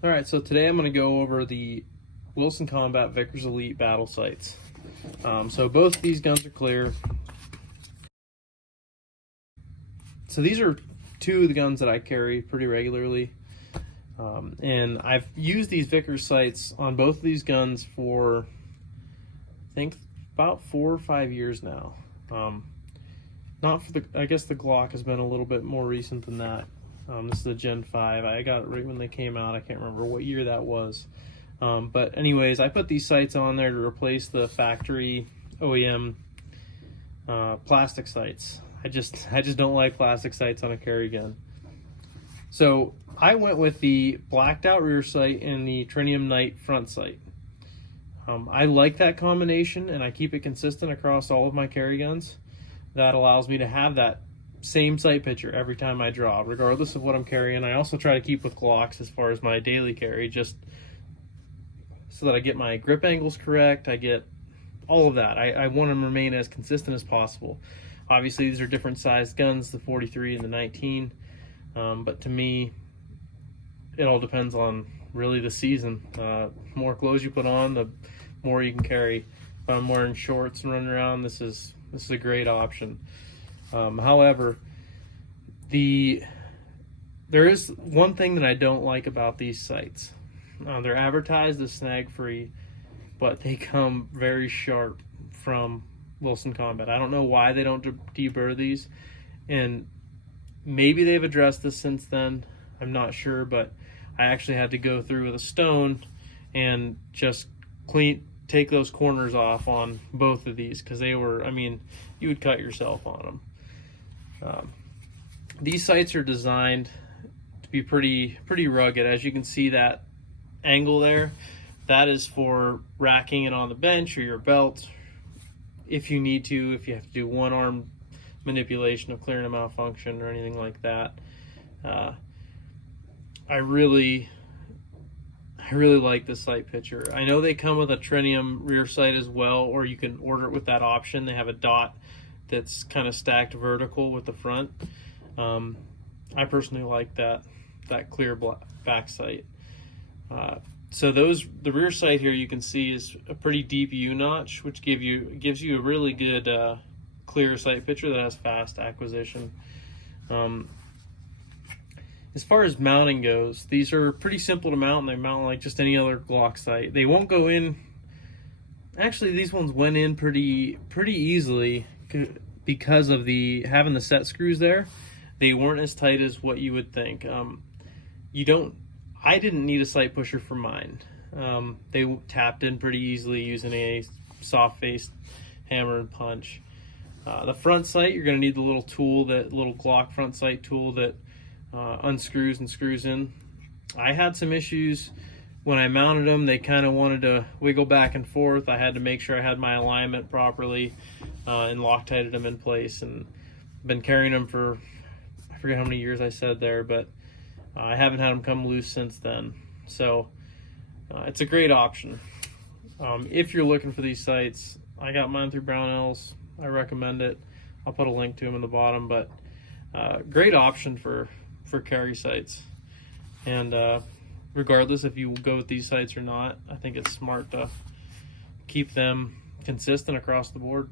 All right, so today I'm going to go over the Wilson Combat Vickers Elite Battlesights. So both of these guns are clear. So these are two of the guns that I carry pretty regularly. And I've used these Vickers sights on both of these guns for, I think, about 4 or 5 years now. Not for I guess the Glock has been a little bit more recent than that. This is a Gen 5. I got it right when they came out. I can't remember what year that was. But anyways, I put these sights on there to replace the factory OEM plastic sights. I just don't like plastic sights on a carry gun. So I went with the blacked out rear sight and the Trinium Night front sight. I like that combination, and I keep it consistent across all of my carry guns. That allows me to have that same sight picture every time I draw, regardless of what I'm carrying. I also try to keep with Glocks as far as my daily carry, just so that I get my grip angles correct. I get all of that. I want to remain as consistent as possible. Obviously, these are different sized guns, the 43 and the 19. But to me, it all depends on really the season. More clothes you put on, the more you can carry. If I'm wearing shorts and running around, this is a great option. However, there is one thing that I don't like about these sights. They're advertised as snag free, but they come very sharp from Wilson Combat. I don't know why they don't deburr these, and maybe they've addressed this since then. I'm not sure, but I actually had to go through with a stone and just take those corners off on both of these, because they were, I mean, you would cut yourself on them. These sights are designed to be pretty rugged. As you can see, that angle there, that is for racking it on the bench or your belt if you need to, if you have to do one arm manipulation of clearing a malfunction or anything like that. I really like this sight picture. I know they come with a Trinium rear sight as well, or you can order it with that option. They have a dot that's kind of stacked vertical with the front. I personally like that clear back sight. So the rear sight here, you can see, is a pretty deep U-notch, which gives you a really good clear sight picture that has fast acquisition. As far as mounting goes, these are pretty simple to mount. They mount like just any other Glock sight. They won't go in. Actually, these ones went in pretty easily because of having the set screws there. They weren't as tight as what you would think. I didn't need a sight pusher for mine. They tapped in pretty easily using a soft-faced hammer and punch. The front sight, you're going to need the little tool, that little Glock front sight tool that unscrews and screws in. I had some issues when I mounted them. They kind of wanted to wiggle back and forth. I had to make sure I had my alignment properly and Loctited them in place, and been carrying them for, I forget how many years I said there, but I haven't had them come loose since then. So it's a great option. If you're looking for these sights, I got mine through Brownells. I recommend it. I'll put a link to them in the bottom, but great option for carry sights. And regardless if you go with these sights or not, I think it's smart to keep them consistent across the board.